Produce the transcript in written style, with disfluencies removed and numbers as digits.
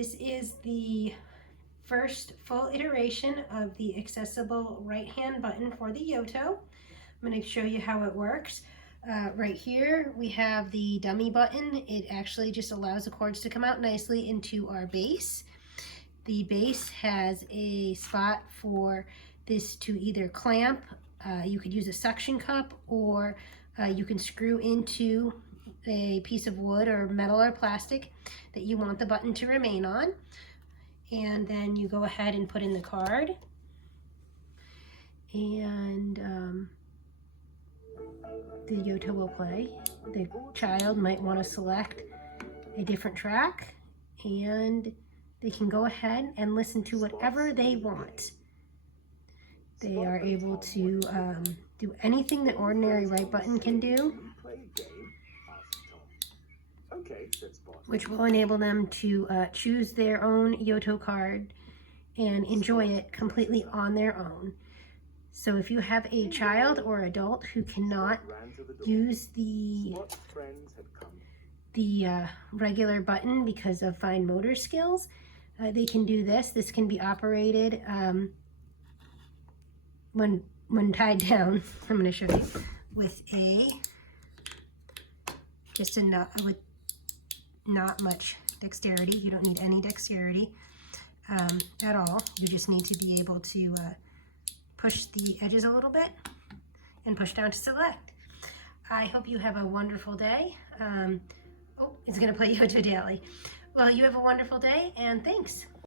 This is the first full iteration of the accessible right hand button for the Yoto. I'm going to show you how it works. Right here we have the dummy button. It actually just allows the cords to come out nicely into our base. The base has a spot for this to either clamp, you could use a suction cup, or you can screw into a piece of wood or metal or plastic that you want the button to remain on. And then you go ahead and put in the card, and the Yoto will play. The child might want to select a different track, and they can go ahead and listen to whatever they want. They are able to do anything the ordinary right button can do, which will enable them to choose their own Yoto card and enjoy it completely on their own. So if you have a child or adult who cannot use the regular button because of fine motor skills, they can do this. This can be operated when tied down. I'm going to show you with with not much dexterity. You don't need any dexterity at all. You just need to be able to push the edges a little bit and push down to select. I hope you have a wonderful day. Oh, it's going to play Yoto Daily. Well, you have a wonderful day, and thanks.